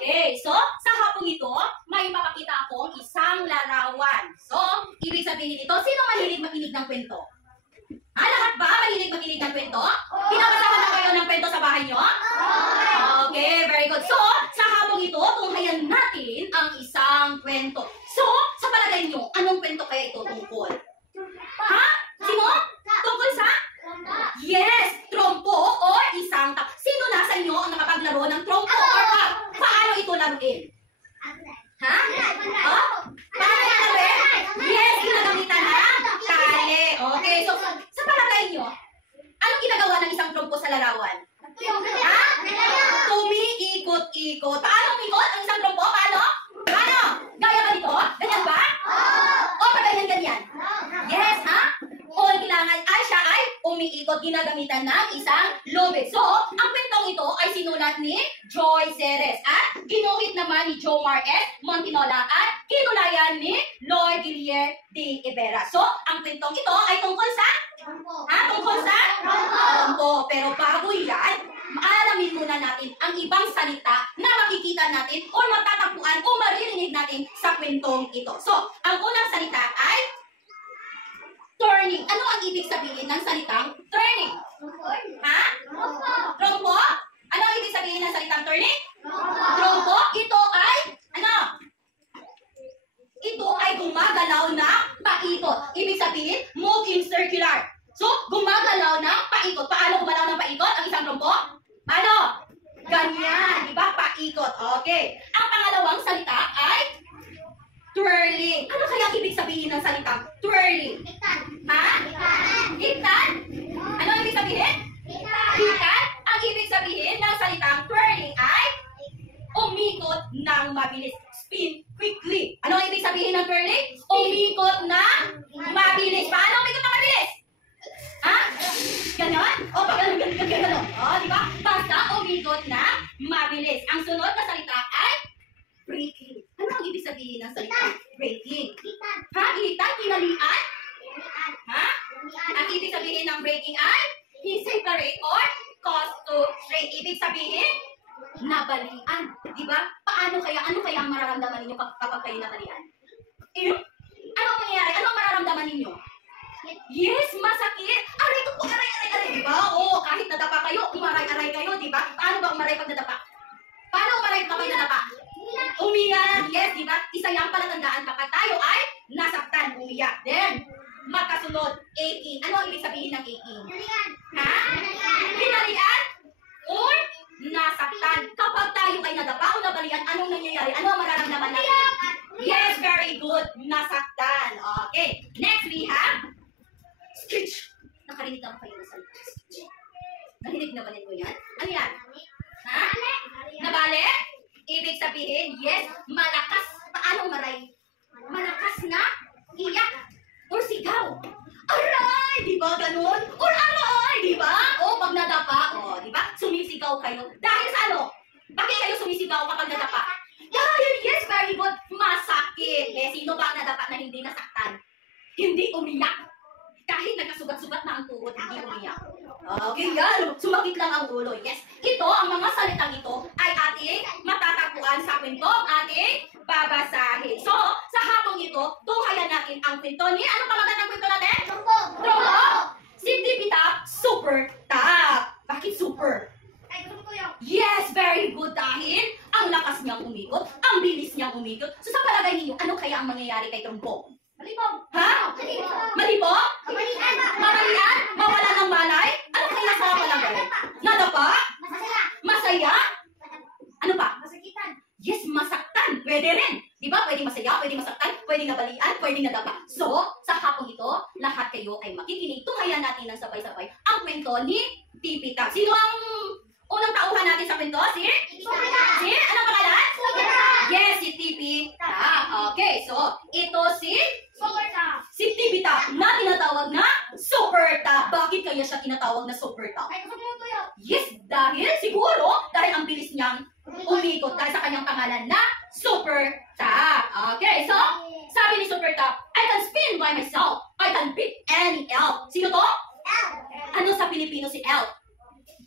Okay, so sa hapong ito, may papakita akong isang larawan. So, ibig sabihin ito, sino mahilig makinig ng kwento? Lahat ba mahilig makinig ng kwento? Pinabasahan na kayo ng kwento sa bahay nyo? Okay, very good. So, sa hapong ito, tunghayan natin ang isang kwento. So, sa palagay nyo, anong kwento kaya ito tungkol? Ha? Sino? Tungkol sa? Yes, trompo o isang tao. Sino na sa inyo ang nakapaglaro ng trompo or paano ito laruin? Ha? Paano laruin? Yes, ginagamitan ng tali. Okay, so sa palagay nyo, anong ginagawa ng isang trompo sa larawan? Ha? Tumiikot-ikot. Paano umikot ang isang trompo? Paano? Paano? Gaya ba dito? Ganyan ba? O ganyan-ganyan? Yes, ha? O kailangan ay siya ay umiikot, ginagamitan ng isang lubid. So, ang kwentong ito ay sinulat ni Joy Ceres at ginuhit naman ni Jomar S. Montinola at kinulayan ni Lloyd Guillier de Ibera. So, ang kwentong ito ay tungkol sa? Tungkol sa? Trompo. Pero bago yan, alamin muna natin ang ibang salita na makikita natin o matatagpuan o maririnig natin sa kwentong ito. So, ang unang salita ay turning. Ano ang ibig sabihin ng salitang turning? Ha? Trompo? Ano ang ibig sabihin ng salitang turning? Trompo? Ito ay, ano? Ito ay gumagalaw na paikot. Ibig sabihin, move in circular. So, gumagalaw ng paikot. Paano gumalaw ng paikot ang isang trompo? Paano? Ganyan. Diba? Paikot. Okay. Ang pangalawang salita ay twirling. Ano kaya ibig sabihin ng salitang twirling? Ha? Higtan? Ano ang ibig sabihin? Higtan? Ang ibig sabihin ng salitang twirling ay umikot ng mabilis. Spin quickly. Ano ang ibig sabihin ng twirling? Umikot ng mabilis. Paano umikot ng mabilis? Ha? Ganon? O, pag ganon. O, diba? Basta umikot ng mabilis. Ang sunod na salita ay breaking. Ano ang ibig sabihin ng salita? Breaking. Ha? Hitan? Kinalian? Ha? Ang ibig sabihin ng breaking ay separate or cause to break. Ibig sabihin, nabalian. Diba? Ano kaya ang mararamdaman ninyo kapag kayo nabalian? Ano ang mangyayari? Ano ang mararamdaman ninyo? Yes, masakit. Aray ko po, aray. Diba? Oo, kahit nadapa kayo, umaray-aray kayo, diba? Paano ba umaray pag nadapa? Paano umaray kapag nadapa? Umiyak. Yes, diba? Isa yung palatandaan kapag tayo ay nasaktan, umiyak. Then, makasunod, aching. Ano ang ibig sabihin ng aching? Ha? Pinalian? Or nasaktan. Kapag tayo ay nadapa o nabalian, anong nangyayari? Ano ang mararamdaman natin? Yes, very good. Nasaktan. Okay. Next, we have screech. Nakarinig na kayo ng salita. Narinig na ba ninyo yan? Ano yan? Ha? Nabali? Ibig sabihin, yes, malakas. Paano maray? Malakas na iyak or sigaw. Aray! Di ba ganun? Or aray! Di ba? O pag nadapa, di ba? Sumisigaw kayo. Dahil sa ano? Bakit kayo sumisigaw kapag nadapa? Dahil, yes, very good. Masakit. Eh, sino ba ang nadapa na hindi nasaktan? Hindi umiyak. Kahit nagkasugat-sugat na ang tuhod, hindi umiyak. Okay, yan. Sumakit lang ang ulo. Yes. Ito, ang mga salitang ito ay ating matatagpuan sa kwentong ating babasahin. So, sa hapong ito, tunghayan natin ang kwento ni, ano pamagat ng kwento natin? Trompo! Si Tipitap, super top. Bakit super? Yes, very good. Dahil ang lakas niyang umikot, ang bilis niyang umikot. So, sa palagay ninyo, ano kaya ang mangyayari kay Trompo? Malibog. Ha? Malibog? Mamalian? Mawala ng malay? Ano kaya sa palagay? Nadapa? Masaya? Ano pa? Masakitan. Yes, masaktan. Pwede rin. Diba? Pwede masaya, pwede masaktan, pwede nabalian, pwede nadapa. So, sa hapong ito, lahat kayo ay makikinig. Tunghayan natin ng sabay-sabay ang kwento ni Tipitap. Sino ang unang tauhan natin sa kwento? Si? Anong pangalan? Yes, si Tipitap. Okay, so, ito si Tipitap na tinatawag na super top. Bakit kaya siya tinatawag na super top? Yes, dahil siguro, dahil ang bilis niyang umikot dahil sa kanyang pangalan na super top. Okay, so, sabi ni super top, I can spin by myself. I can beat any elf. Sino to? Elf. Ano sa Pilipino si elf?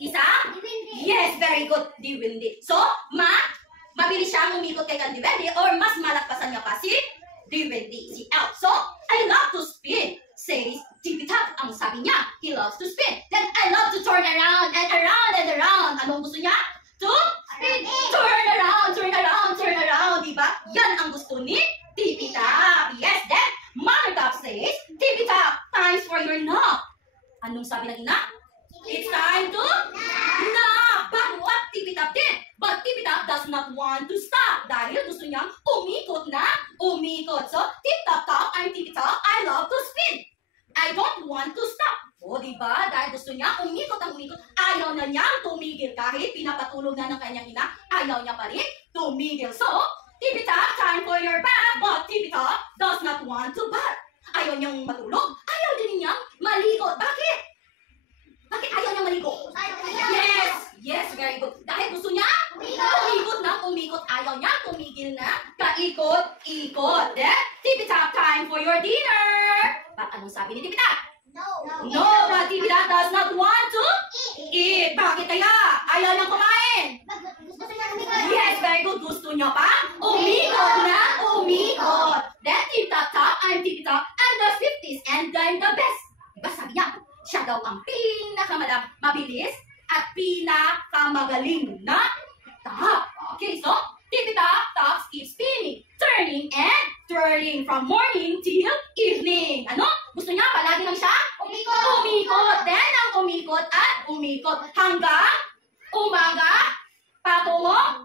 Isa? Yes, very good. Di windy. So, mabilis nang umikot kay Candiwelly or mas malagpasan niya pa si Diwendy, si Elf. So, I love to spin, says Tipitak. Ang sabi niya, he loves to spin. Then, I love to turn around and around and around. Anong gusto niya? To spin. Turn around, diba? Yan ang gusto ni Tipitak. Yes, then, Mother Top says, Tipitak, times for your nap. Anong sabi ng ina? It's time to nap. But what Tipitak did? But Tipitak does not want to stop. Dahil gusto niyang umikot na umikot. So, tip-tap-tap, I'm Tipitak, I love to spin. I don't want to stop. O, diba? Dahil gusto niya umikot ang umikot. Ayaw na niyang tumigil. Kahit pinapatulog na ng kanyang ina, ayaw niya pa rin tumigil. So, Tipitak, time for your bath. But Tipitak does not want to bath. Ayaw niyang matulog. Ayaw din niyang maligo. Bakit? Bakit ayaw niyang maligo? Yes, very good. Dahil gusto niya umikot na umikot. Ayaw niya tumigil na kaikot-ikot. Then, Tipitak, time for your dinner. But anong sabi ni Tipitak? No, but Tipitak does not want to eat. Bakit kaya? Ayaw niyang kumain. Yes, very good. Gusto niya pa umikot na umikot. Then, tip-tap-tap, I'm Tipitak, and the 50s, and I'm the best. Diba sabi niya, siya daw ang pinakamabilis at pinakamagaling na top. Okay, so, Tipitak tops keep spinning, turning, and turning from morning till evening. Ano? Gusto niya palagi lang siya? Umikot. Then, ang umikot at umikot hanggang umaga patungo?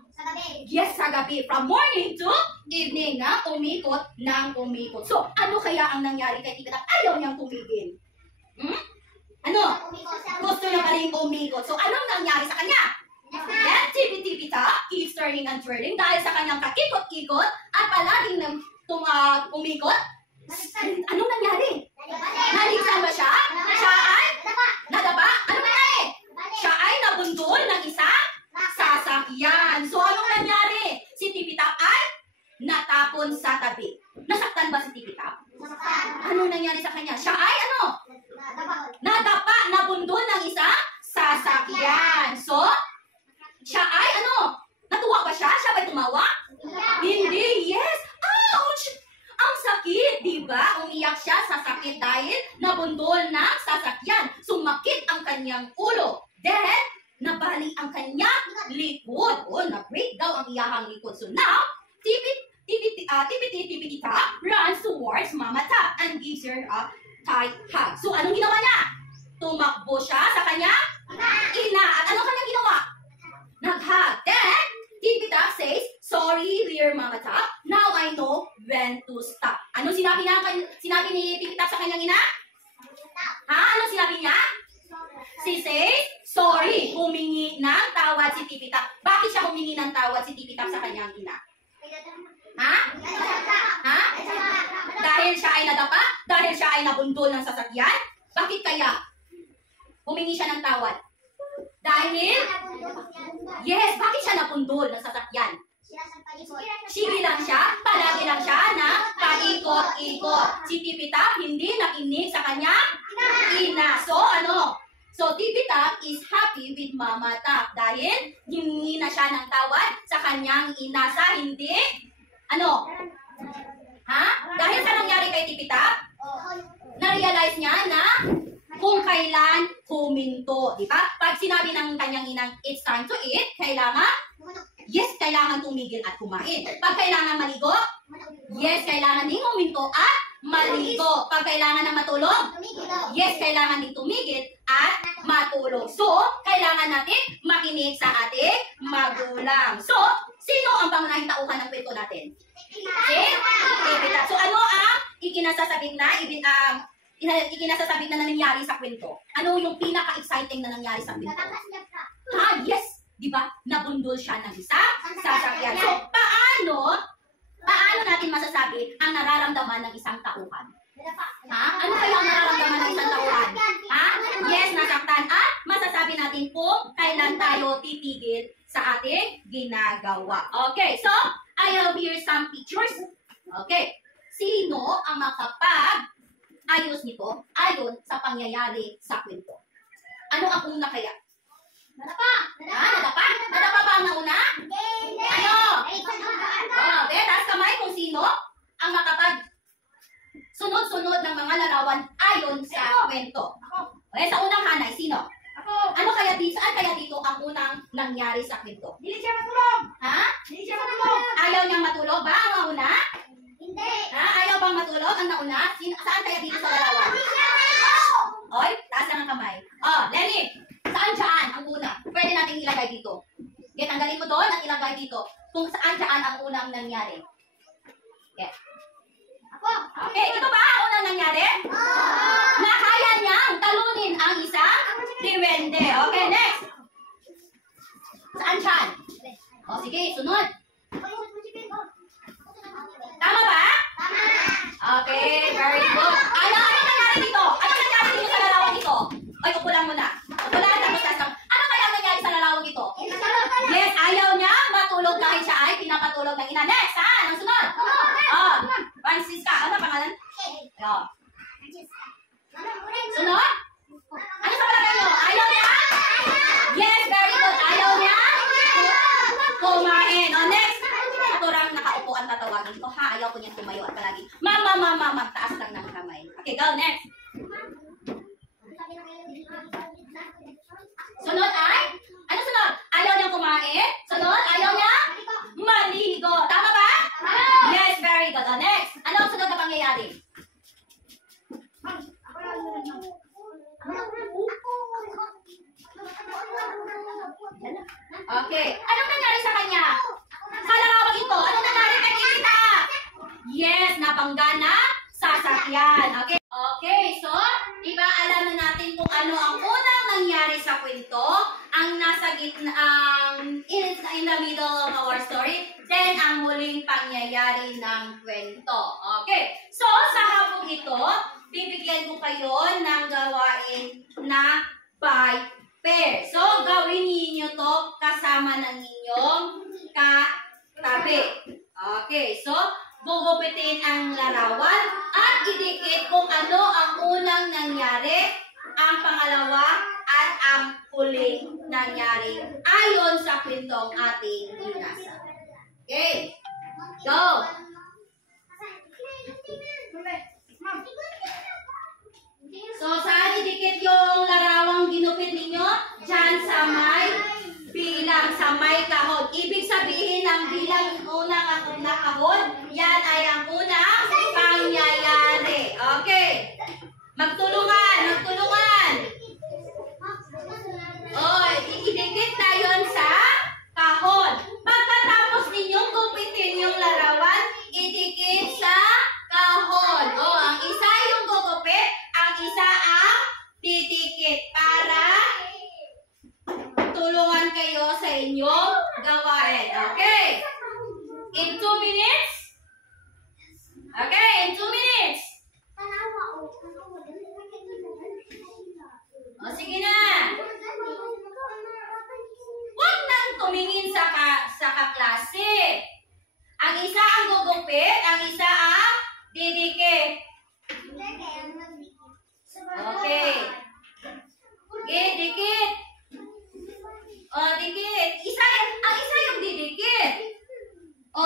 Yes, sa gabi. From morning to evening na umikot ng umikot. So, ano kaya ang nangyari kay Tipitak? Ayaw niyang tumigil. Ano? Gusto niya pa rin umikot. So, anong nangyari sa kanya? Then, Tipitak keeps turning and turning dahil sa kanyang kakikot-ikot at palaging umikot. Anong nangyari? Naligsan ba siya? Siya ay nadapa? Ano nangyari? Siya ay nabundol ng isang sasakyan. So, anong nangyari? Si Tipitak ay natapon sa tabi. Nasaktan ba si Tipitak? Anong nangyari sa kanya? Siya ay ano? Nadapa, nabundol ng isang sasakyan. So, siya ay ano? Natuwa ba siya? Siya ba'y tumawa? Hindi. Yes. Ouch! Ang sakit, di ba? Umiyak siya sa sakit dahil nabundol ng sasakyan. Sumakit ang kanyang ulo. Then, nabali ang kanyang likod. O, na-break daw ang iyahang likod. So now, Tipitak runs towards Mama Top and gives her a tight hug. So, anong ginawa niya? Tumakbo siya sa kanyang ina. At anong kanyang ginawa? Nag-hug. Then, Tipitak says, sorry, dear Mama Top. Now I know when to stop. Ano sinabi ni Tipitak sa kanyang ina? Ha? Ano sinabi niya? She says, sorry. Humingi ng tawad si Tipitak. Bakit siya humingi ng tawad si Tipitak sa kanyang ina? Ha? Ha? Dahil siya ay nadapa? Dahil siya ay nabundol ng sasakyan? Bakit kaya? Humingi siya ng tawad. Dahil? Yes, bakit siya napundol ng sasakyan? Sige lang siya, palagi lang siya na paikot-ikot. Si Tipitak hindi nakinig sa kanyang ina. So, ano? So, Tipitak is happy with Mama Top dahil hiningi na siya ng tawad sa kanyang ina sa hindi, ano? Ha? Dahil sa nangyari kay Tipitak, na-realize niya na kung kailan huminto, di ba? Pag sinabi ng kanyang inang, it's time to eat, kailangan tumigil at kumain. Pag kailangan maligo, yes, kailangan ding huminto at maligo. Pag kailangan na matulog, yes, kailangan din tumigil at matulog. So, kailangan natin makinig sa ating magulang. So, sino ang pangunahing tauhan ng kwento natin? Tipitak. So, ano ang ikinasasabing na nangyari sa kwento? Ano yung pinaka-exciting na nangyari sa kwento? Ha? Yes! Di ba? Nabundol siya ng isang sasakyan. So, paano natin masasabi ang nararamdaman ng isang tauhan? Ha? Ano kaya ang nararamdaman ng isang tauhan? Ha? Yes, nasaktan. At masasabi natin kung kailan tayo titigil sa ating ginagawa. Okay, so, I have here some pictures. Okay. Sino ang makapag-ayos nito ayon sa pangyayari sa kwento? Ano ang una kaya? Nadapa ba ang nauna? Ano? sino ang sunod-sunod ng mga larawan ayon sa kwento. Okay, sa unang hanay, sino? Ano kaya dito? Saan kaya dito ang unang nangyari sa kwento? Hindi siya matulog. Ha? Hindi siya matulog. Ayaw niyang matulog ba ang nauna? Hindi. Ha? Ayaw bang matulog ang nauna? Saan kaya dito sa larawan? Oy, taas lang ang kamay. Oh, Lenny, saan dyan ang una? Pwede nating ilagay dito. Okay, tanggalin mo doon at ilagay dito kung saan dyan ang unang nangyari. Okay. Okay, ito ba ang unang nangyari? Na kaya niyang talunin ang isang diwende. Okay, next. Saan dyan? O, sige, sunod. Tama ba? Okay, very good. Ano nangyari dito? Ano nangyari dito sa larawang ito? Ay, upo lang muna. Upo lang, tapos sasang. Ano kaya nangyari sa larawang ito? Yes, ayaw niya matulog kahit siya ay pinapatulog ng ina. Next, saan? Ang sunod? Oh, Francisca. Ano pangalan? Oh. Sunod? Ano sa palagay niyo? Ayaw niya? Yes, very good. Ayaw niya? Kumain. Oh, next. Naturang nakaupo ang tatawagin ko. Ha, ayaw ko niyan tumayo at palagi. Mama, taas lang ng kamay. Okay, go, next. Sunod ay? Ano sunod? Ayaw niyang kumain? Sunod? Ayaw niya? Maligo. Tama ba? Yes, very good. Oh, next. Ano ang sunod na pangyayari? Okay. Anong nangyari sa kanya? Sa larawang ito, anong nangyari kay Nikita? Yes, napanggana sasakyan. Okay. Okay, so, diba alam na natin kung ano ang unang nangyari sa kwento, ang nasa gitna, in the middle of our story, then ang muling pangyayari ng kwento. Okay, so sa hapong ito, bibigyan ko kayo ng gawain na by pair. So, gawin niyo to kasama ng inyong katabi. Okay, so, gugupitin ang larawan at idikit kung ano ang unang nangyari, ang pangalawa at ang huling nangyari ayon sa kwentong ating binasa. Okay, go! So, saan idikit yung larawang ginupit ninyo? Diyan sa may bilang, sa may kahon. Ibig sabihin ng bilang unang kahon, yan ay ang unang pangyayari. Okay. Magtulungan. Oh, idikit na yun sa kahon. Pagkatapos ninyong gupitin yung larawan, idikit sa kahon. Oh, ang isa yung gugupit, ang isa ang didikit para tulungan kayo sa inyong gawain. Okay? In 2 minutes? Okay, in 2 minutes. O, sige na. Huwag nang tumingin sa kaklase. Ang isa ang gugupit, ang isa ang didikit. Okay. Okay, dikit. O, dikit. Ang isa yung didikit. O,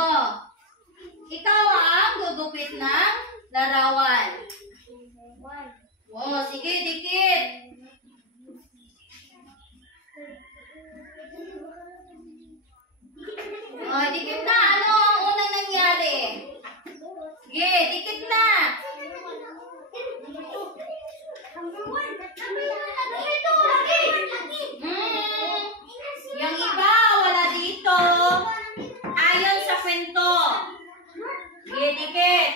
ikaw ang gugupit ng larawan. O, sige, dikit. O, dikit na. Ano ang unang nangyari? Sige, dikit na. Yung iba, wala dito. Ayon sa kwento. Sige, dikit.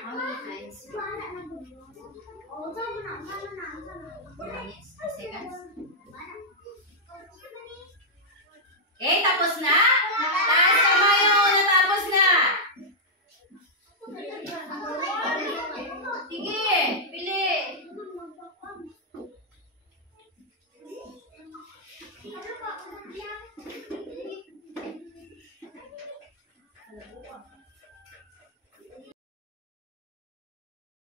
How many times?